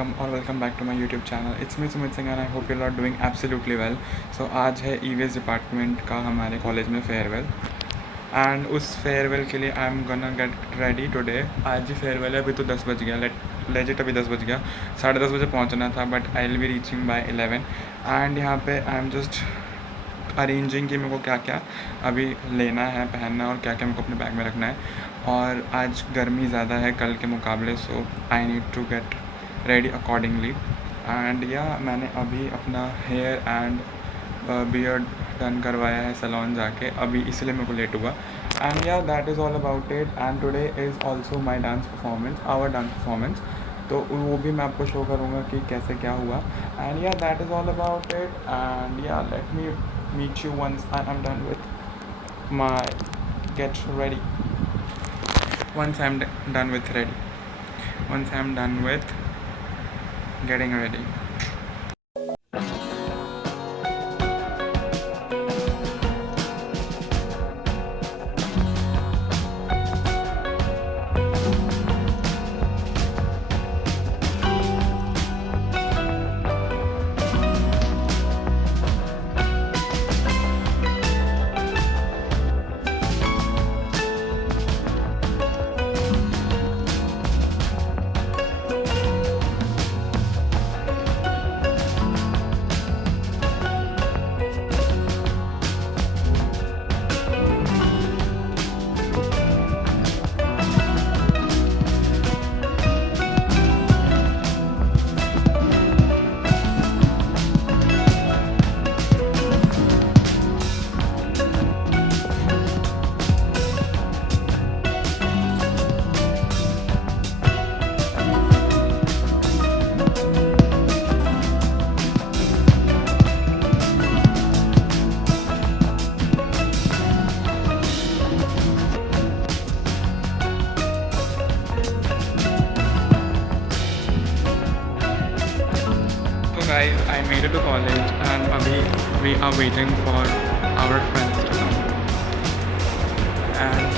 Welcome back to my YouTube channel. It's me Sumit Singh and I hope you are doing absolutely well. So आज है EVS department का हमारे college में farewell and उस farewell के लिए I am gonna get ready today. आज ही farewell है, अभी तो 10 बज गया, लेजिट अभी 10 बज गया, 10:30 बजे पहुंचना था but I will be reaching by 11 and यहाँ पे आई एम जस्ट अरेंजिंग कि मेरे को क्या क्या अभी लेना है, पहनना है और क्या क्या मेरे को अपने बैग में रखना है। और आज गर्मी ज़्यादा है कल के मुकाबले, so I need to get ready accordingly. And yeah मैंने अभी अपना हेयर एंड बियर्ड डन करवाया है सैलून जाके, अभी इसलिए मेरे को लेट हुआ। एंड या that is all about it and today is also my dance performance, our dance performance, तो वो भी मैं आपको शो करूँगा कि कैसे क्या हुआ। एंड या that is all about it and yeah let me meet you once I am done with my get ready. Once I'm done with ready. Once I'm done with getting ready. Guys, I made it to college and abhi we are waiting for our friends to come and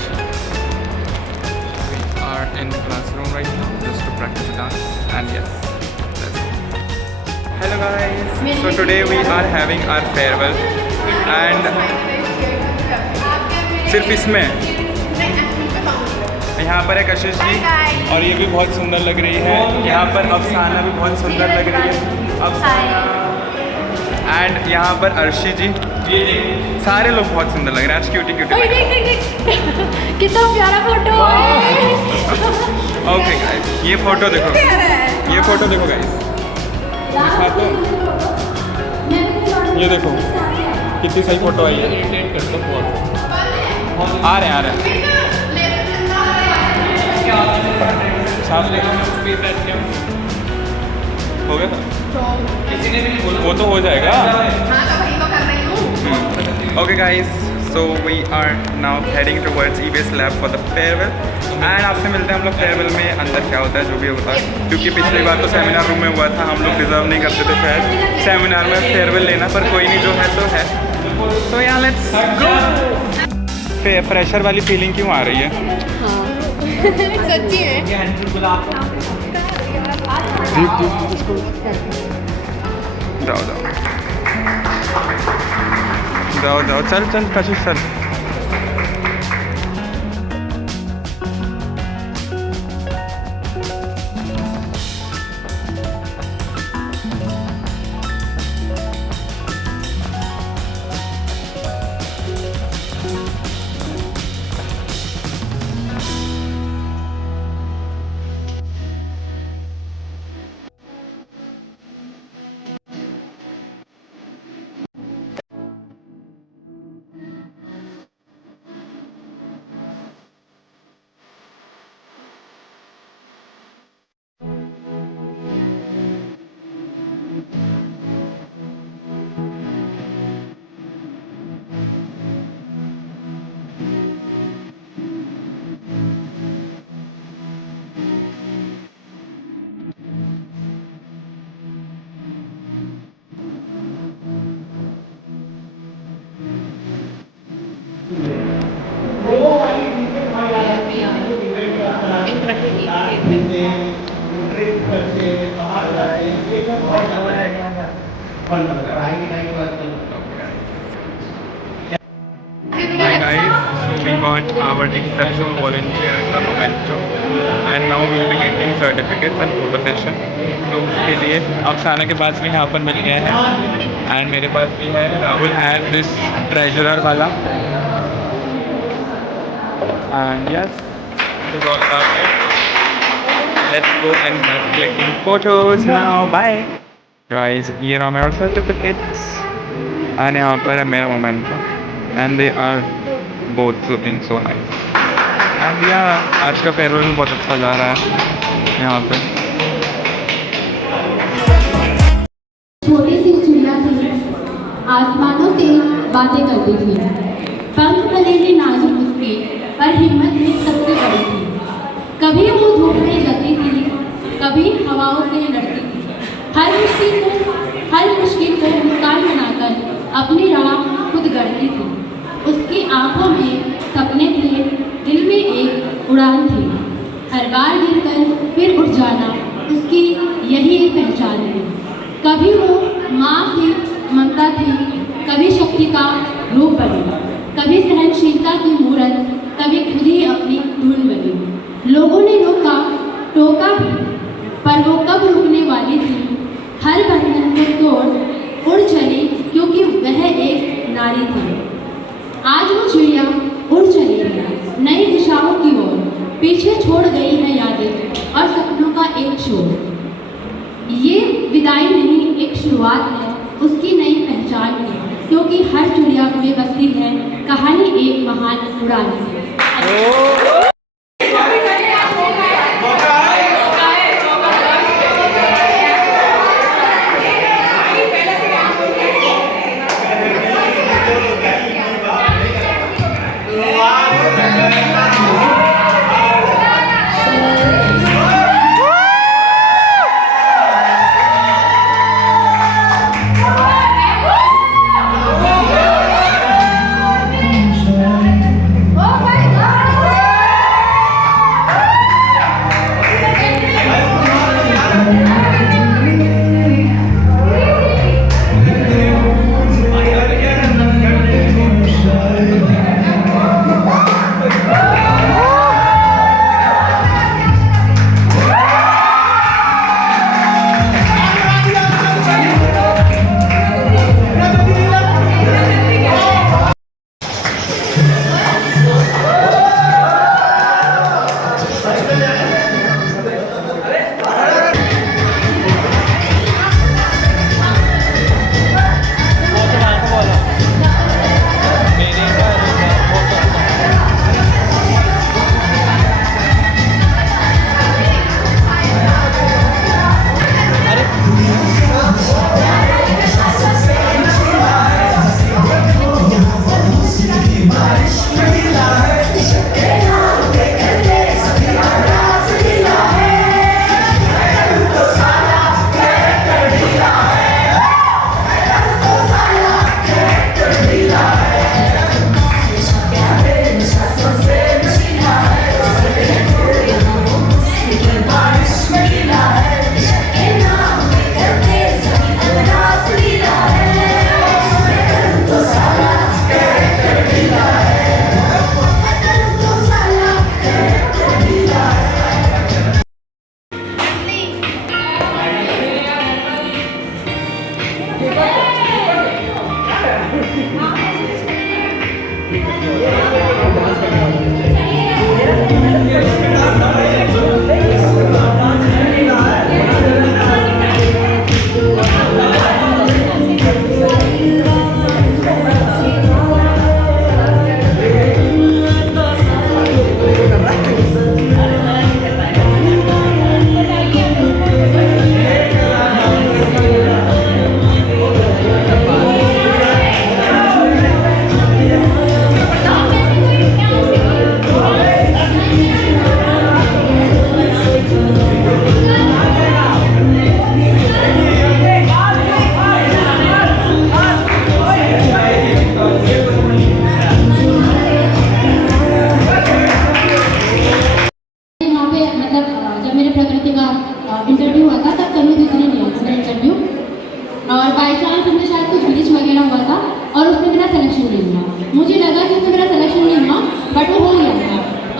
we are in classroom right now just to practice dance and yes, let's go. Hello guys, so today we are having our farewell and सिर्फ इसमें यहाँ पर है कशिश जी और ये भी बहुत सुंदर लग रही है, यहाँ पर अफसाना भी बहुत सुंदर लग रही है, अफसाना एंड यहाँ पर अर्शी जी, सारे लोग बहुत सुंदर लग रहे हैं आज, क्यूटी क्यूटी। कितना प्यारा फोटो है। ओके गाइस, ये फोटो देखो, ये फोटो देखो गाइस, दिखा दो, ये देखो कितनी सही फोटो आई है। आ रहे हैं साफ हो गया था, वो तो हो जाएगा। Okay guys, so we are now heading towards EVS lab for the farewell and आपसे मिलते हैं हम लोग फेयरवेल में, अंदर क्या होता है जो भी होता है, क्योंकि पिछली बार तो सेमिनार रूम में हुआ था, हम लोग डिजर्व नहीं करते थे शायद सेमिनार में फेयरवेल लेना, पर कोई नहीं, जो है सो है। तो यहाँ लेट्स गो। फ्रेशर वाली फीलिंग क्यों आ रही है? सच्ची है। जाओ जाओ जाओ जाओ, चल चल कशिश चल। Hi guys, so we got our exceptional volunteer the memento and now we will be getting certificates and photo session. तो उसके लिए अफसाना के पास भी यहाँ पर मिल गए हैं एंड मेरे पास भी है राहुल एंड दिस ट्रेजरर वाला and yes this all about it. Let's go and start clicking photos now. Bye. Guys, here are my certificates. And यहाँ पर है मेरा memento. And they are both looking so nice. And yeah, आज का farewell भी बहुत अच्छा जा रहा है यहाँ पे. छोटी सी चिड़िया थी, आसमानों से बातें करती थी. पंख भले ही नाजुक उसके, पर हिम्मत में सबसे बड़ी थी. कभी वो धूप में जलती थी, कभी हवाओं से लड़ती थी. हर मुश्किल को मुस्कान बनाकर अपनी राह खुद गढ़ती थी. उसकी आंखों में सपने थे, दिल में एक उड़ान थी. हर बार गिरकर फिर उठ जाना उसकी यही एक पहचान थी. कभी वो माँ की ममता थी, कभी शक्ति का रूप बनी, कभी सहनशीलता की मूरत, कभी खुद ही अपनी धुन बनी. लोगों ने रोका, टोका भी, पर वो कब रुकने वाली थी. हर बंधन को तोड़ उड़ चली, क्योंकि वह एक नारी थी. आज वो चिड़िया उड़ चली है नई दिशाओं की ओर. पीछे छोड़ गई है यादें और सपनों का एक शोर. ये विदाई नहीं, एक शुरुआत है उसकी नई पहचान की, क्योंकि हर चिड़िया में बसती है कहानी एक महान उड़ान की.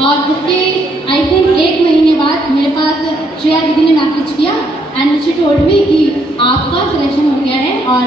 और उसके आई थिंक 1 महीने बाद मेरे पास श्रेया दीदी ने मैसेज किया एंड शी टोल्ड मी कि आपका सिलेक्शन हो गया है और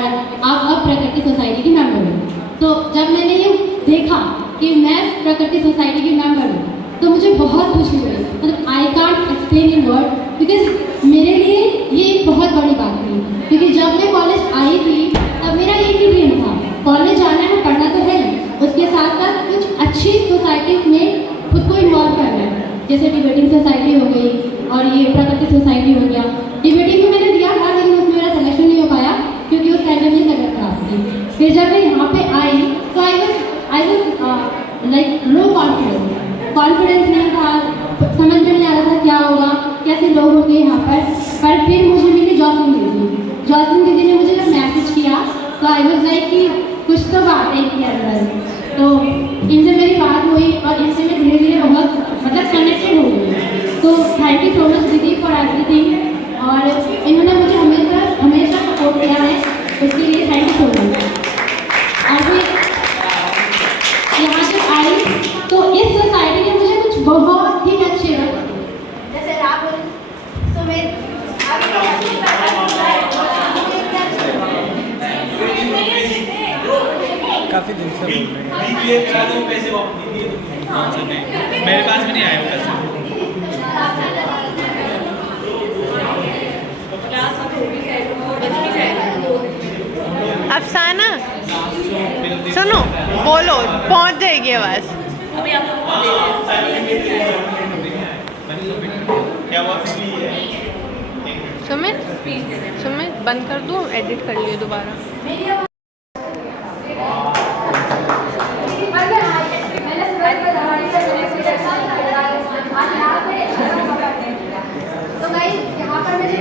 आप अब प्रकृति सोसाइटी की मेंबर हो। तो जब मैंने ये देखा कि मैं प्रकृति सोसाइटी की मेंबर हूँ तो मुझे बहुत खुशी हुई। मतलब I can't explain in word because मेरे लिए ये एक बहुत बड़ी बात थी, क्योंकि जब मैं कॉलेज आई थी तब मेरा एक ही ड्रीम था, कॉलेज जाना है, पढ़ना तो है ही, उसके साथ साथ कुछ अच्छी सोसाइटीज में खुद को इन्वॉल्व करना है, जैसे डिबेटिंग सोसाइटी हो गई और ये प्रकृति सोसाइटी हो गया। डिबेटिंग में मैंने दिया था लेकिन उसमें मेरा सिलेक्शन नहीं हो पाया क्योंकि उस टाइम में मेरी तबीयत खराब थी। फिर जब मैं यहाँ पे आई तो I was like low confidence नहीं था, समझ में नहीं आ रहा था क्या होगा, कैसे लोग होंगे यहाँ पर फिर मुझे मिली जॉसलिन दीदी ने मुझे जब मैसेज किया तो आई वॉज लाइक कि कुछ तो बात है इनके अंदर। तो इनसे मेरी बात हुई और इनसे मैं धीरे धीरे बहुत मतलब कनेक्टेड हो गई। तो थैंक यू सो मच दीदी फॉर एवरीथिंग, और इन्होंने मुझे हमेशा सपोर्ट किया है, उसके लिए थैंक यू सो मच। और फिर यहाँ जब आई तो इस सोसाइटी ने मुझे कुछ बहुत ही अच्छे लगे, जैसे राहुल सुमित काफ़ी दिन से मेरे पास भी नहीं आए वो पैसे। अफसाना सुनो, बोलो, पहुंच जाएगी आवाज़। सुमित बंद कर दूँ, एडिट कर लियो दोबारा। तो भाई यहाँ पर मुझे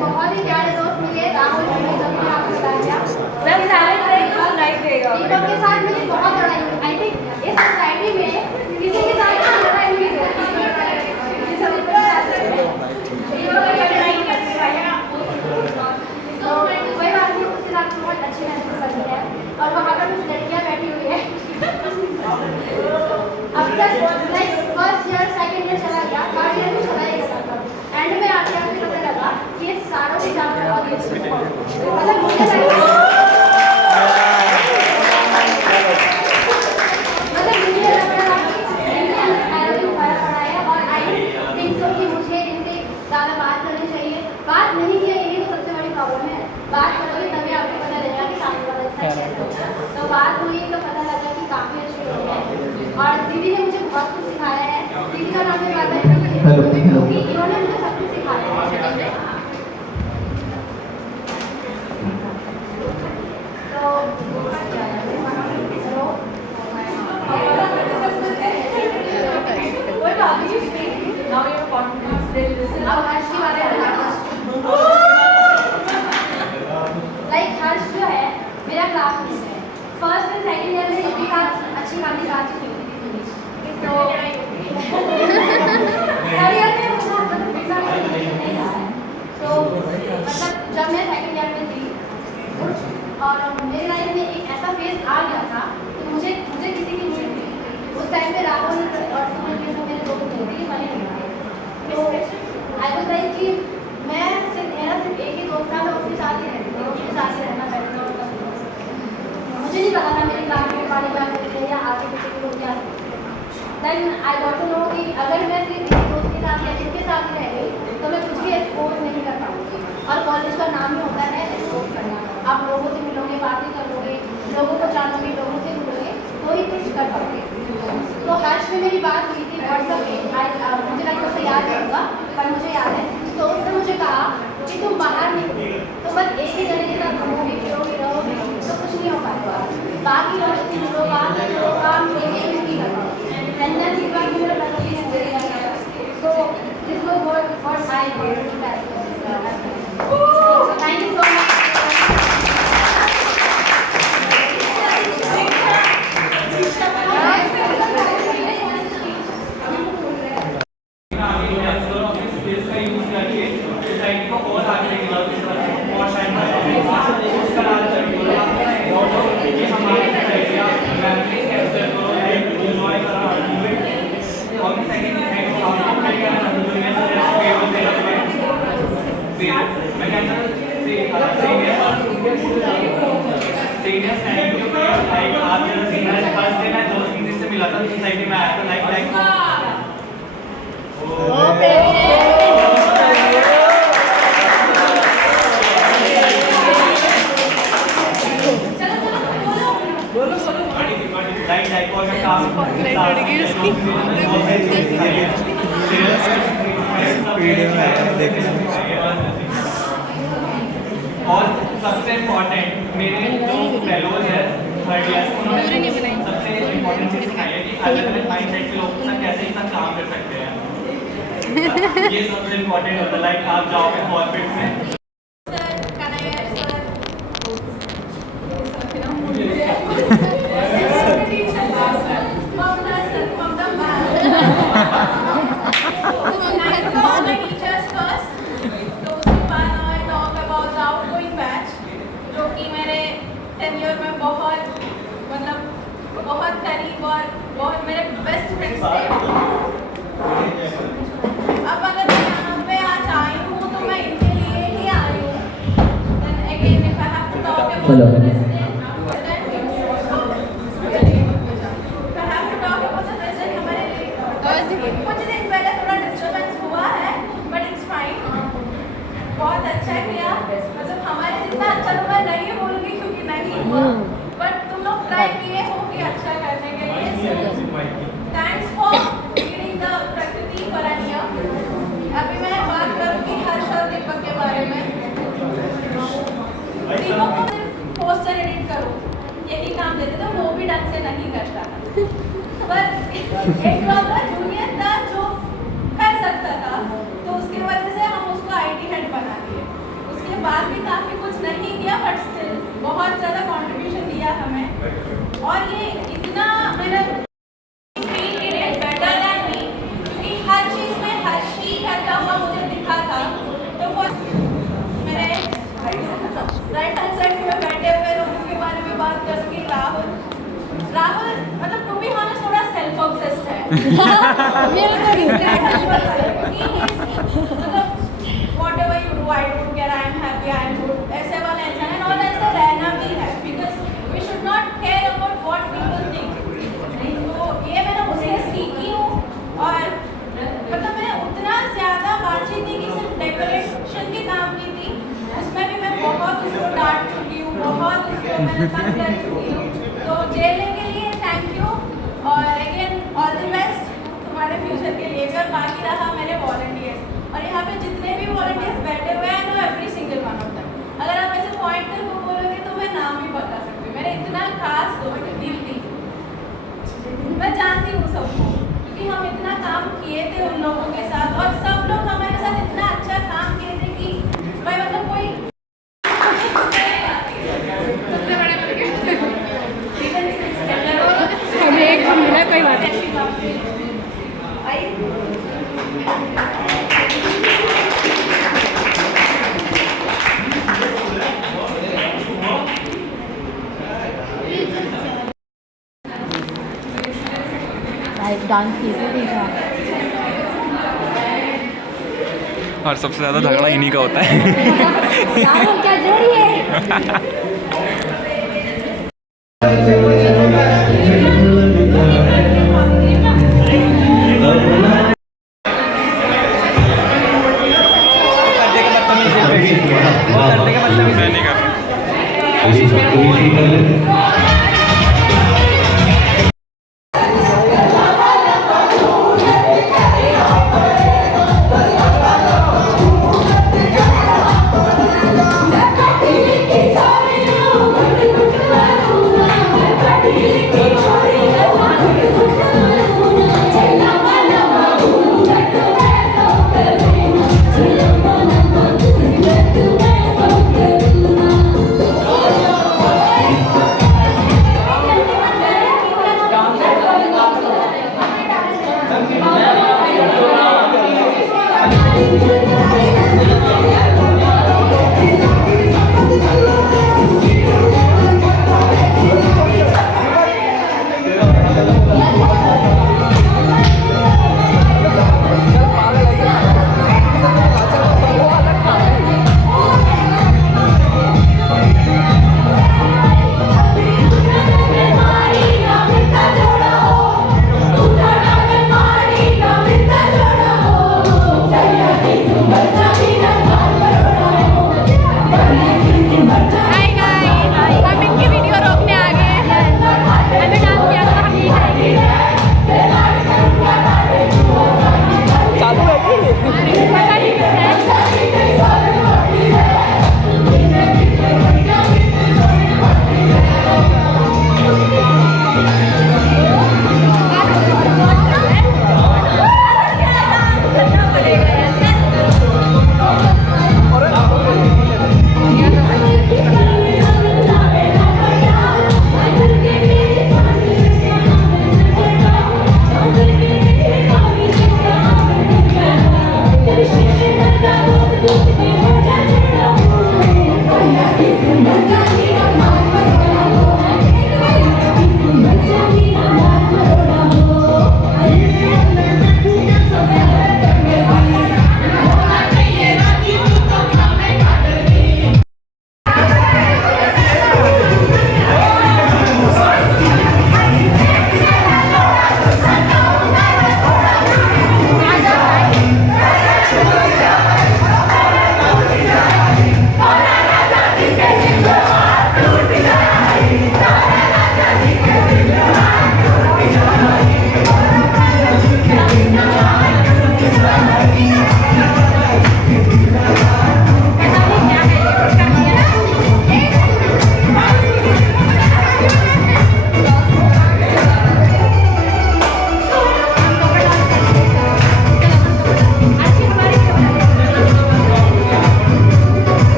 बहुत ही प्यारे दोस्त मिले, राहुल दीपक के साथ मुझे बहुत लड़ाई हुई। आई थिंक इस सोसाइटी में किसी के साथ लड़ाई हुई तो कोई बात नहीं, उसके साथ बहुत अच्छी पसंद है। और वहाँ पर कुछ लड़कियाँ बैठी हुई है अब तक like first year second year चला गया, थर्ड ईयर में चला ही गया था, एंड में आके पता लगा कि ये सारों के जान बहुत ही अच्छे हैं। मतलब मुझे लगा बात नहीं किया, यही तो सबसे बड़ी प्रॉब्लम है। बात करोगे तभी आपको पता लगेगा कि सामने वाला अच्छा है। तो बात हुई तो पता लगा कि काफ़ी अच्छी लोग हैं और दीदी ने मुझे बहुत कुछ सिखाया है। दीदी का नाम है इन्होंने मुझे सब कुछ सिखाया है। तो कोई बात नहीं, अब हर्ष की बात लाइक हर्ष जो है मेरा क्लासमेट है, फर्स्ट एंड सेकंड ईयर में इसके साथ अच्छी खासी बातचीत होती थी। तो थर्ड ईयर में मतलब बेटा नहीं रहा है, तो मतलब जब मैं सेकंड ईयर में थी और मेरे लाइफ में एक ऐसा फेज आ गया था तो मुझे किसी की नीड थी। उस टाइम पे राहुल और सुमित के मेरे दो दोस्त बने हुए थे। तो आई वाज लाइक कि मेरा सिर्फ एक ही दोस्त था, मैं उसके साथ ही रहती थी, उसके साथ ही रहना बैठना होता था। मुझे नहीं पता था मेरी क्लास में पानी बात करते या आगे पीछे के लोग क्या। Then I got to know कि अगर मैं सिर्फ इसी दोस्त के साथ या इसके साथ ही रह गई तो मैं कुछ भी एक्सपोज नहीं कर पाऊँगी। और कॉलेज का नाम ही होता है एक्सपोज करना। आप लोगों से मिलोगे, बातें करोगे, लोगों को जानोगे, लोगों से मिलोगे तो ही कुछ कर पाओगे। तो हर्ष में मेरी बात हुई थी व्हाट्सएप पे, मुझे लगता है याद नहीं होगा पर मुझे याद है। तो उसने मुझे कहा कि तुम बाहर निकलो तो बस एक ही जने के साथ घूमोगे फिरोगे रहोगे तो कुछ नहीं हो पाएगा। बाकी लोग मिलो, बात करो, काम नहीं करो। तो this was what I wanted to thank you so much. Seniors thank you like आप जो सीनियर फर्स्ट डे मैं 2 से मिला था सोसाइटी में आया था लाइक और सबसे इम्पोर्टेंट मेरे जो फेलोज हैं थर्ड ईयर उन्होंने सबसे इम्पोर्टेंट चीज़ सिखाई है कि अलग अलग माइंडसेट के लोग ना कैसे एक साथ काम कर सकते हैं ये सबसे इम्पोर्टेंट होता है लाइक आप जाओगे फॉरफिट में बहुत करीब और बहुत मेरे बेस्ट फ्रेंड्स थे। अब अगर मैं यहाँ पे आज आई हूँ तो मैं इनके लिए ही आई हूँ। Then again if I have to talk about the president, हमारे कुछ दिन पहले थोड़ा डिस्टर्बेंस हुआ है बट इट्स फाइन। बहुत अच्छा किया मतलब हमारे जितना अच्छा तो मैं नहीं बोलूँगी क्योंकि नहीं हुआ बट तुम लोग ट्राई किए हो कि अच्छा करने के लिए। थैंक्स फॉर रीडिंग द प्रकृति फॉर एन ईयर। अभी मैं बात करूँगी हर्ष और दीपक के बारे में। दीपक को सिर्फ पोस्टर एडिट करो यही काम देते थे वो भी ढंग से नहीं करता पर एक जूनियर था जो कर सकता था तो उसकी वजह से हम उसको आईटी हेड बना दिए। उसके बाद भी काफ़ी कुछ नहीं किया बट स्टिल बहुत ज़्यादा कंट्रीब्यूशन दिया हमें और ये इतना मैंने बेटर दैन मी क्योंकि हर चीज़ में हर ही करता हुआ मुझे दिखा था। तो मेरे राइट हैंड साइड में बैठे हुए लोगों के बारे में बात करूँगी। राहुल मतलब टू बी ऑनेस्ट थोड़ा सेल्फ ऑब्सेस्ड है मतलब whatever you do, I don't care, I am happy, I am good. ऐसे वाला इंसान है और ऐसा रहना भी है because we should not care about what people think. तो ये मैंने उससे सीखी हूँ और मतलब मैंने उतना ज़्यादा बातचीत नहीं की सिर्फ डेकोरेशन के काम की थी उसमें भी मैं बहुत उसको डांट चुकी हूँ बहुत उसको मैंने तंग कर चुकी हूँ। तो जेलने के लिए थैंक यू और अगेन ऑल द बेस्ट तुम्हारे फ्यूचर के लिए। और बाकी रहा मेरे वॉलंटियर्स और यहाँ पे जितने भी वॉलंटियर्स बैठे हुए हैं know every single one of them. अगर आप ऐसे पॉइंट करके बोलोगे तो मैं नाम भी बता सकती हूँ। मेरे इतना खास दोस्त दिल थी मैं जानती हूँ सबको क्योंकि हम इतना काम किए थे उन लोगों के साथ और सब लोग हमारे साथ इतना अच्छा काम किए थे कि भाई मतलब कोई कोई बात नहीं। डांस कीजिए देखा और सबसे ज़्यादा झगड़ा इन्हीं का होता है क्या जोड़ी है मैं नहीं कर रहा।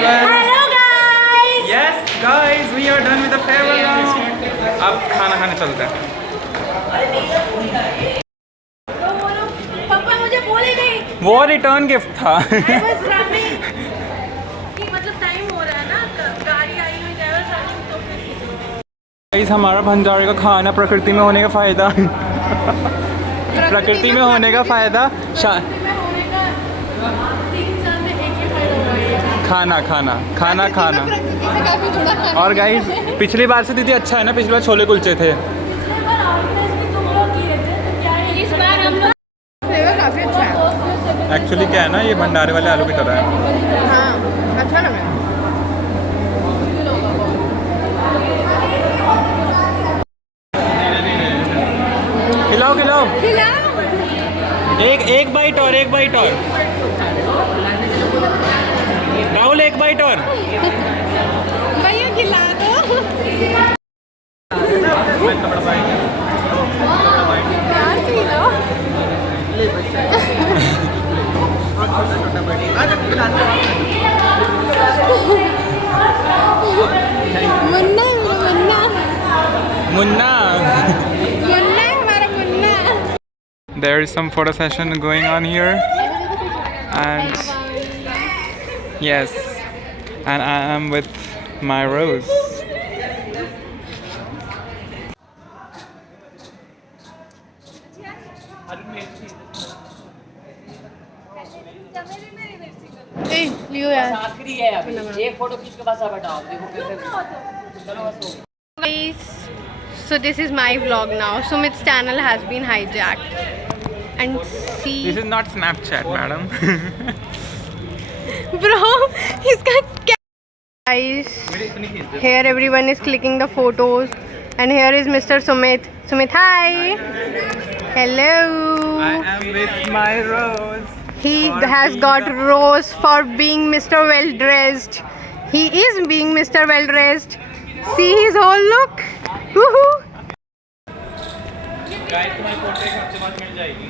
farewell. Hello guys. Yes, guys, we are done with the farewell now. अब खाना खाने चलते हैं. बोलो पापा मुझे बोले नहीं. वो रिटर्न गिफ्ट था. I was running. कि मतलब टाइम हो रहा है ना, गाड़ी आई हुई है, I was running तो फिर. गाइस, हमारा भंडारे का खाना प्रकृति में होने का फायदा. प्रकृति में होने का फायदा में होने का 3 साल में एक ही फायदा हुआ है. खाना खाना खाना खाना. इसे काफी जुड़ा खाना. और गाइस, पिछली बार से दीदी अच्छा है ना, पिछली बार छोले कुलचे थे. पिछले बार ऑर्गेनाइज भी तुम लोग किए थे, तो क्या है इस बार हम लोग फ्लेवर काफी अच्छा है. एक्चुअली क्या है ना, ये भंडारे वाले आलू की तरह है. हाँ अच्छा लग रहा है. खिलाओ खिलाओ. एक बाइट और राहुल, एक बाइट और. भैया खिला दो. प्यार से खिलाओ. मुन्ना है मेरा मुन्ना. मुन्ना. मुन्ना है हमारा Munna. There is some photo session going on here, and yes, and I am with my Rose. ए लियो यार. आखिरी है अभी एक फोटो खींच के बस आप हटाओ देखो फिर चलो बस हो Guys, so this is my vlog now. Sumit's channel has been hijacked. And see, This is not Snapchat, madam. bro, इसका क्या? Guys, here everyone is clicking the photos, and here is Mr. Sumit. Sumit, hi. Hello. I am with my Rose. He has got rose for being Mr. Well dressed. He is being Mr. Well dressed. See his whole look. Woohoo! Guys तुम्हारी photo एक हफ्ते बाद मिल जाएगी.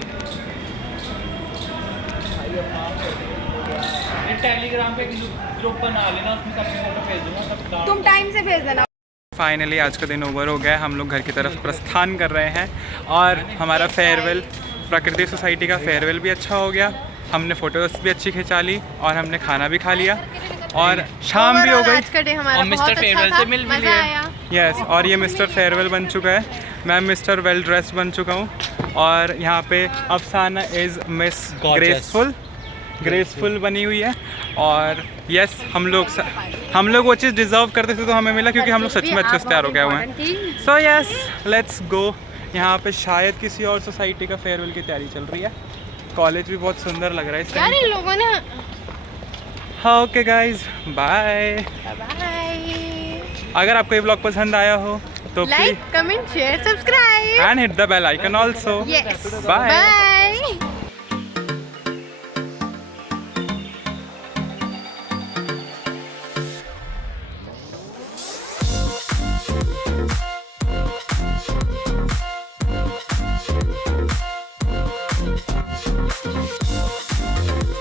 Telegram पे group बना लेना, उसमें सबकी फोटो भेज दूंगा. सब तुम टाइम से भेज देना. फाइनली आज का दिन ओवर हो गया. हम लोग घर की तरफ प्रस्थान कर रहे हैं और हमारा फेयरवेल, प्रकृति सोसाइटी का फेयरवेल भी अच्छा हो गया. हमने फ़ोटोज़ भी अच्छी खिंचा ली और हमने खाना भी खा लिया और शाम भी हो गई. आज का डे हमारा और बहुत मिस्टर अच्छा फेयरवेल था. से मिल भी मजा लिए. आया. यस, और ये मिस्टर फेयरवेल बन चुका है. मैं मिस्टर वेल ड्रेस बन चुका हूँ और यहाँ पे अफसाना इज़ मिस ग्रेसफुल बनी हुई है. और यस, हम लोग वो चीज़ डिज़र्व करते थे तो हमें मिला, क्योंकि हम लोग सच में अच्छे से तैयार हो गए हुए हैं. So yes, let's go. यहाँ पे शायद किसी और सोसाइटी का फेयरवेल की तैयारी चल रही है. कॉलेज भी बहुत सुंदर लग रहा है इस यार टाइम. इन लोगों ने. हाँ ओके गाइज, बाय. बाय. अगर आपको ये ब्लॉग पसंद आया हो तो like, comment, share, subscribe and hit the bell icon also. Yes. Bye. Bye.